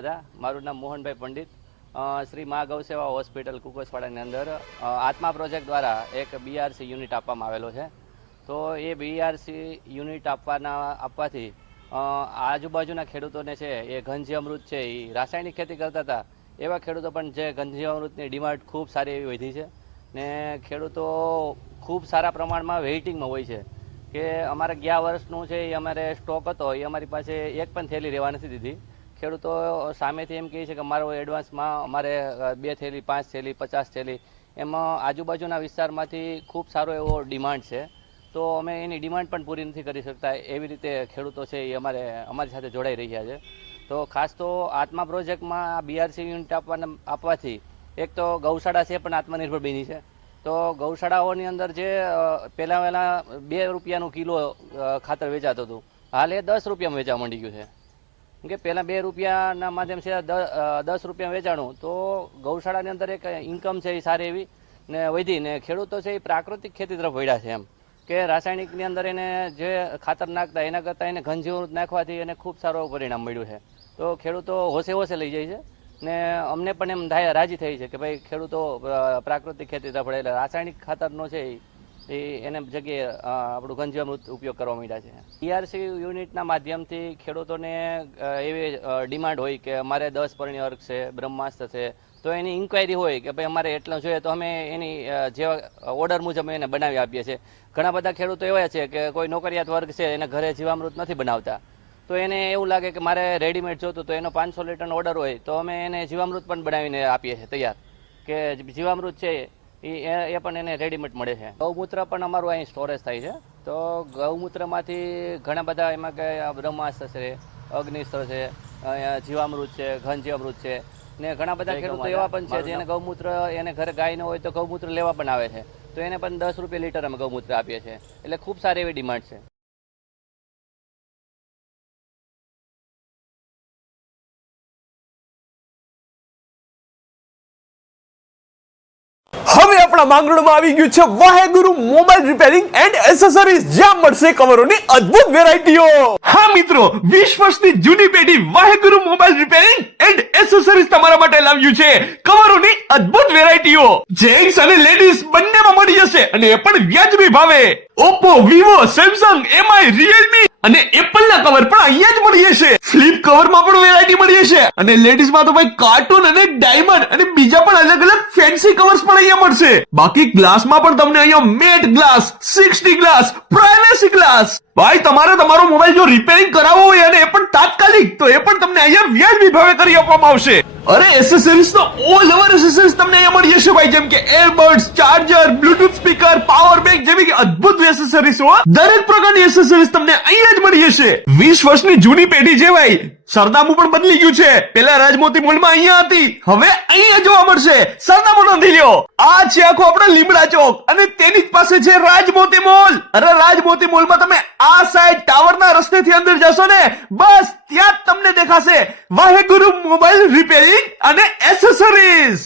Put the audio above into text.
હતા। મારું નામ મોહનભાઈ પંડિત। શ્રી મા ગૌસેવા હોસ્પિટલ કુકસવાડાની અંદર આત્મા પ્રોજેક્ટ દ્વારા એક બીઆરસી યુનિટ આપવામાં આવેલો છે। તો એ બીઆરસી યુનિટ આપવાથી આજુબાજુના ખેડૂતોને છે એ ઘનજી અમૃત છે એ રાસાયણિક ખેતી કરતા હતા એવા ખેડૂતો પણ જે ઘનજી અમૃતની ડિમાન્ડ ખૂબ સારી એવી વધી છે ને ખેડૂતો ખૂબ સારા પ્રમાણમાં વેઇટિંગમાં હોય છે કે અમારે ગયા વર્ષનું છે એ અમારે સ્ટોક હતો એ અમારી પાસે એક પણ થેલી રહેવા નથી દીધી। ખેડૂતો સામેથી એમ કહે છે કે અમારો એડવાન્સમાં અમારે 2 થેલી 5 થેલી 50 થેલી એમાં આજુબાજુના વિસ્તારમાંથી ખૂબ સારો એવો ડિમાન્ડ છે। તો અમે એની ડિમાન્ડ પણ પૂરી નથી કરી શકતા એવી રીતે ખેડૂતો છે એ અમારી સાથે જોડાઈ રહ્યા છે। તો ખાસ તો આત્મા પ્રોજેક્ટમાં બીઆરસી યુનિટ આપવાથી એક તો ગૌશાળા છે પણ આત્મનિર્ભર બની છે। તો ગૌશાળાઓની અંદર જે પહેલાં 2 રૂપિયાનું કિલો ખાતર વેચાતું હતું હાલ એ 10 રૂપિયામાં વેચવા માંડી ગયું છે કે પહેલાં 2 રૂપિયાના માધ્યમથી 10 રૂપિયા વેચાણું। તો ગૌશાળાની અંદર એક ઇન્કમ છે એ સારી એવી ને વધી ને ખેડૂતો છે એ પ્રાકૃતિક ખેતી તરફ વળ્યા છે એમ કે રાસાયણિકની અંદર એને જે ખાતર નાખતા એના કરતાં એને ઘનજી અમૃત નાખવાથી એને ખૂબ સારું પરિણામ મળ્યું છે। તો ખેડૂતો હોશે લઈ જાય છે ને અમને પણ એમ રાજી થઈ છે કે ભાઈ ખેડૂતો પ્રાકૃતિક ખેતી તરફ વળે રાસાયણિક ખાતરનો છે એ એને જગ્યાએ આપણું ઘનજી અમૃત ઉપયોગ કરવા માંડ્યા છે। બીઆરસી યુનિટના માધ્યમથી ખેડૂતોને એવી ડિમાન્ડ હોય કે અમારે 10 પરણી અર્ક છે બ્રહ્માસ્ત્ર છે તો એની ઇન્ક્વાયરી હોય કે ભાઈ અમારે એટલો જોઈએ તો અમે એની જેવા ઓર્ડર મુજબ એને બનાવી આપીએ છીએ। ઘણા બધા ખેડૂતો એવા છે કે કોઈ નોકરિયાત વર્ગ છે એને ઘરે જીવામૃત નથી બનાવતા તો એને એવું લાગે કે મારે રેડીમેડ જોતું તો એનો 500 લીટરનો ઓર્ડર હોય તો અમે એને જીવામૃત પણ બનાવીને આપીએ છીએ તૈયાર કે જીવામૃત છે એ પણ એને રેડીમેડ મળે છે। ગૌમૂત્ર પણ અમારું અહીં સ્ટોરેજ થાય છે। તો ગૌમૂત્રમાંથી ઘણા બધા એમાં કે બ્રહ્માસ્ત્ર છે અગ્નિસ્ત્ર છે જીવામૃત છે ઘનજી અમૃત છે ને ઘણા બધા ખેડૂતો એવા પણ છે જેને ગૌમૂત્ર એને ઘરે ગાય ન હોય તો ગૌમૂત્ર લેવા પણ આવે છે તો એને પણ 10 રૂપિયા લીટર અમે ગૌમૂત્ર આપીએ છીએ એટલે ખૂબ સારી એવી ડિમાન્ડ છે। હવે આપણા માંગરોળમાં આવી ગયું છે વાહેગુરુ મોબાઈલ રિપેરિંગ એન્ડ એસેસરીઝ જ્યાં મળશે કવરોની અદ્ભુત વેરાયટીઓ। હા મિત્રો 20 વર્ષની જૂની પેઢી વાહેગુરુ મોબાઈલ રિપેરિંગ એન્ડ એસેસરીઝ તમારા માટે લાવ્યું છે કવરોની અદ્ભુત વેરાયટીઓ। જેન્ટ્સ અને લેડીઝ બંનેમાં મળી જશે અને એ પણ વ્યાજબી ભાવે। Oppo Vivo Samsung MI Realme અને એપલ ના કવર પણ અહીંયા જ મળી જશે। ફ્લિપ કવરમાં પણ વેરાયટી મળી જશે અને લેડીઝમાં તો ભાઈ કાર્ટૂન અને ડાયમંડ અને બીજા પણ અલગ અલગ ફેન્સી કવર્સ પણ અહીંયા મળશે। બાકી ગ્લાસમાં પણ તમને અહીંયા matte glass 60 glass privacy glass ભાઈ તમારે તમારો મોબાઈલ જો રિપેરિંગ કરાવવો હોય અને એ પણ તાત્કાલિક તો એ પણ તમને અહીંયા વ્યાજબી ભાવે કરી આપવામાં આવશે। અરે એસેસરીઝ તો ઓલ ઓવર એસેસરીઝ તમને અહીંયા મળી જશે ભાઈ જેમ કે earbuds charger Bluetooth speaker power bank જેવી કે અદ્ભુત એસેસરીઝ હો દરેક પ્રકારની એસેસરીઝ તમને અહીંયા જ મળી જશે। 20 વર્ષની જૂની પેઢી છે ભાઈ સરનામું પણ બદલી ગયું છે પેલા રાજમોતી મોલમાં અહીંયા હતી હવે અહીંયા જોવા મળશે। સરનામું નોંધી લ્યો આ છે આખો આપણો લીમડા ચોક અને તેની જ પાસે છે રાજમોતી મોલ। અરે રાજમોતી મોલમાં તમે આ સાઈડ ટાવરના રસ્તેથી અંદર જશો ને બસ ત્યાં જ તમને દેખાશે વાહેગુરુ મોબાઈલ રિપેરિંગ અને એસેસરીઝ।